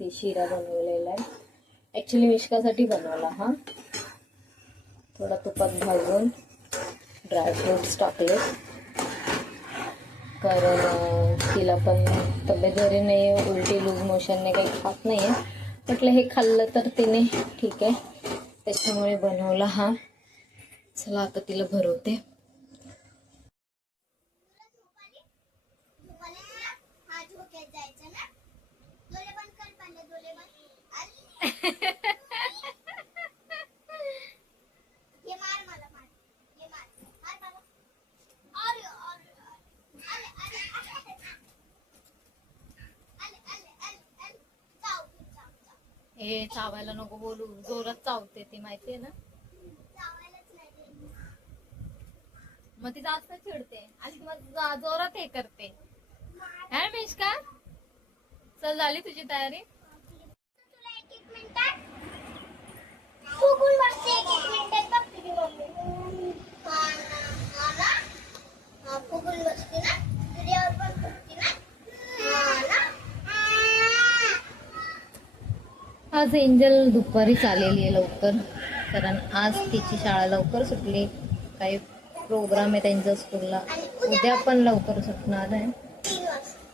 ते शिरा बनवलेला आहे. ॲक्च्युली मिश्कासाठी बनवला हा. थोडा तुपात भाजून ड्रायफ्रुट्स टाकले. कारण तिला पण तब्येत घरी नाही आहे उलटी लूज मोशनने काही खात नाही आहे. म्हटलं हे खाल्लं तर तिने ठीक आहे. त्याच्यामुळे बनवला हा. चला आता तिला भरवते. हे चावायला नको बोलू. जोरात चावते ती माहितीये ना? मग ती जास्त चिडते आणि मग जोरात हे करते. है मिष्का चल झाली तुझी तयारी? फुगून बसते ना तुझ्यावर पण फुगते ना हा ना आज एंजल दुपारीच आलेली आहे लवकर. कारण आज तिची शाळा लवकर सुटली. काही प्रोग्राम आहे त्यांच्या स्कूलला उद्या पण लवकर सुटणार आहे.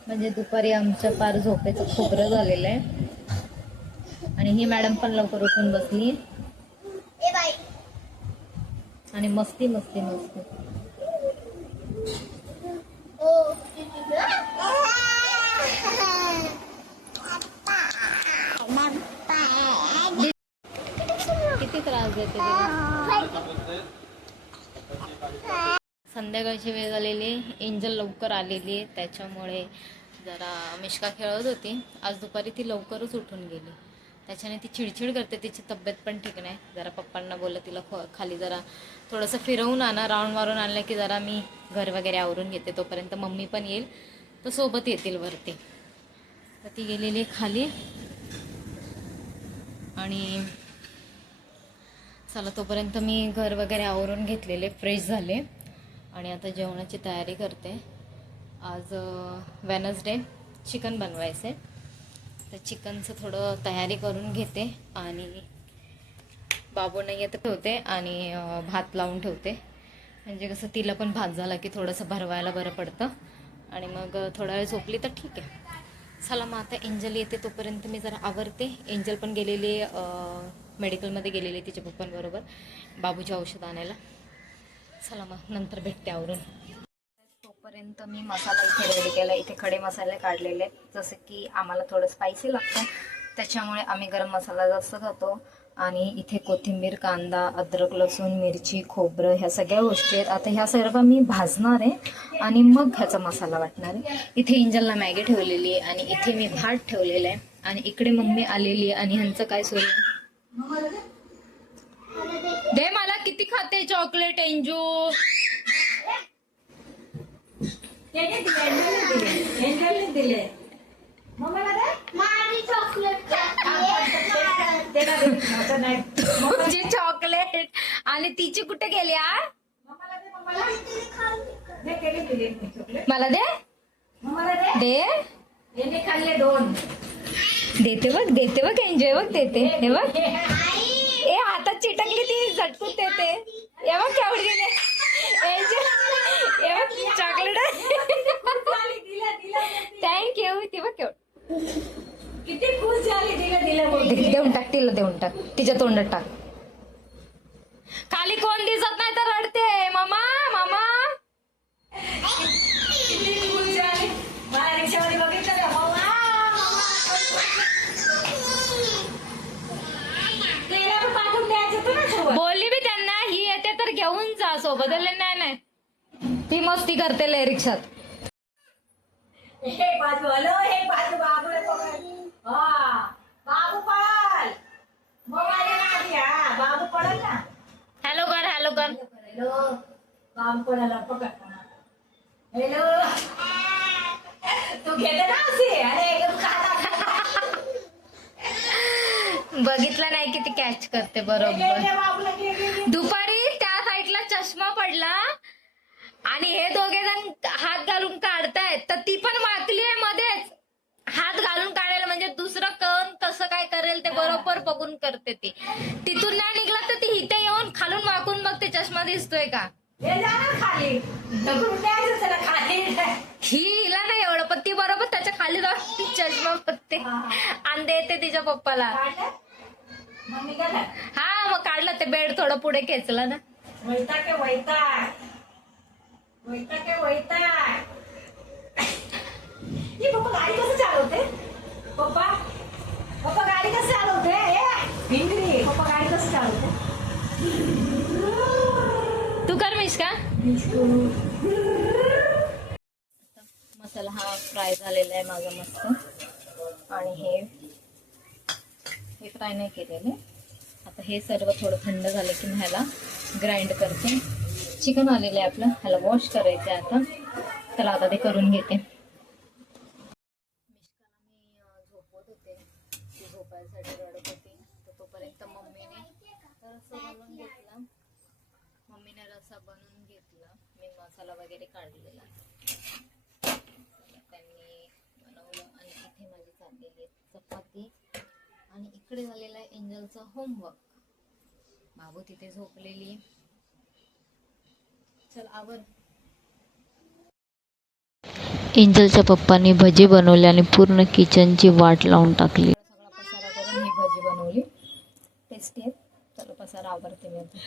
म्हणजे दुपारी आमच्या पार झोपेचं खोबरं झालेलं आहे. आणि ही मॅडम पण लवकर उठून बसली. आणि मस्ती मस्ती मस्ती. किती त्रास देते तिला? संध्याकाळची वेळ झालेली एंजल लवकर आलेली आहे त्याच्यामुळे जरा मिष्का खेळत होती. आज दुपारी ती लवकरच उठून गेली. त्याच्याने ती चिडचिड करते तिची तब्येत पण ठीक नाही. जरा पप्पांना बोललं तिला खाली जरा थोडंसं फिरवून आणा राऊंड मारून आणलं की जरा मी घर वगैरे आवरून घेते तोपर्यंत. मम्मी पण येईल तर सोबत येतील वरती. तर ती गेलेली आहे खाली. आणि चला तोपर्यंत मी घर वगैरे आवरून घेतलेले फ्रेश झाले. आणि आता जेवणाची तयारी करते. आज वेनसडे चिकन बनवायचं तर चिकनचं थोडं तयारी करून घेते आणि बाबू नाही येत ठेवते आणि भात लावून ठेवते. म्हणजे कसं तिला पण भात झाला की थोडंसं भरवायला बरं पडतं. आणि मग थोडा वेळ झोपली तर ठीक आहे. चला मग आता एंजल येते तोपर्यंत मी जरा आवरते. एंजल पण गेलेली मेडिकलमध्ये गेलेली तिच्या पप्पांबरोबर बाबूची औषध आणायला. चला मग नंतर भेटते आवरून. तोपर्यंत मी मसाला इथे रेडी केला. इथे खडे मसाले काढलेले. आहेत जसं की आम्हाला थोडं स्पायसी लागतं. त्याच्यामुळे आम्ही गरम मसाला जास्त खातो. आणि इथे कोथिंबीर कांदा अद्रक लसूण मिरची खोबरं ह्या सगळ्या गोष्टी आहेत. आता ह्या सर्व मी भाजणार आहे. आणि मग ह्याचा मसाला वाटणार आहे. इथे इंजलला मॅगी ठेवलेली आहे. आणि इथे मी भात ठेवलेला आहे. आणि इकडे मम्मी आलेली आहे. आणि ह्यांचं काय सोय दे मला किती खाते चॉकलेट एंजू? माझी चॉकलेट तुझे चॉकलेट. आणि तिची कुठे गेली आ मला दे. दे खाल्ले दोन. देते बघ देते बघ एन्जॉय बघ देते. हे बघ. ए हातात चिटकली ती झटकून देते. हे बघ केवढी दिले एन्जॉय चॉकलेट थँक्यू ती बघ केवढ. किती खुश झाली तिला दिलं बोल देऊन टाक तिला देऊन टाक. तिच्या तोंडात टाक. खाली कोण दिसत नाही तर रडते मामा मामा किती खुश झाली मला रिक्षामध्ये बघितलं का मम्मा, मम्मा. तिला पण पाठवून द्यायचं होतं ना सोबत. बोलली मी त्यांना ही येते तर सोबत नाही नाही. ती मस्ती करते लय रिक्षात. हे बाजू हॅलो हे बाजू बाबू बाबू पळाल मोबाईल आहे ना आधी, बाबू पळाल ना. हॅलो कर हॅलो कर. हॅलो बाबू पळाला पकड. हॅलो. तू घेते ना असे अरे बघितलं नाही किती कॅच करते बरोबर. दुपारी चष्मा पडला आणि हे दोघे जण हात घालून काढतायत. तर ती पण वाकली आहे मध्येच. हात घालून काढायला म्हणजे दुसरं कण करेल ते बरोबर बघून करते ती. तिथून नाही निघला तर ती इथे येऊन खालून वाकून बघते चष्मा दिसतोय का? हे खाली. ही हिला नाही एवढं पण ती बरोबर त्याच्याखाली जाऊन चष्मा बघते. आणि देते तिच्या पप्पाला. मग हा मग काढलं ते बेड थोडं पुढे खेचलं ना. वैताग के वैताग। वैताग के वैताग। ही पप्पा गाडी कसं चालवते? पप्पा पप्पा गाडी कसं चालवते? ए भिंगरी। पप्पा गाडी कसं चालवते? तू कर मिश का? मसाला हा फ्राय झालेला आहे माझा मस्त. आणि हे हे फ्राय नाही केलेले. आता हे सर्व थोडं थंड झालं की मी ह्याला ग्राइंड करते. चिकन आलेलं आहे आपलं. ह्याला वॉश करायचं आहे आता. त्याला आता ते करून घेते. मिष्काला मी अं, झोपवत होते ती झोपायसाठी रडत होती तर तोपर्यंत मम्मीने रस्सा बनवून घेतला मम्मीने रस्सा बनवून घेतला मी मसाला वगैरे काढलेला त्यांनी बनवलं आणि इथे माझी चाललेली चपाती आणि इकडे झालेला आहे एंजलचा होमवर्क बाबू तिथे झोपलेली. चल आवर. एंजलच्या पप्पांनी भजी बनवली आणि पूर्ण किचनची वाट लावून टाकली. सगळा पसारा करून ही भाजी बनवली. टेस्टी आहे चला पसारा आवडते मी आता.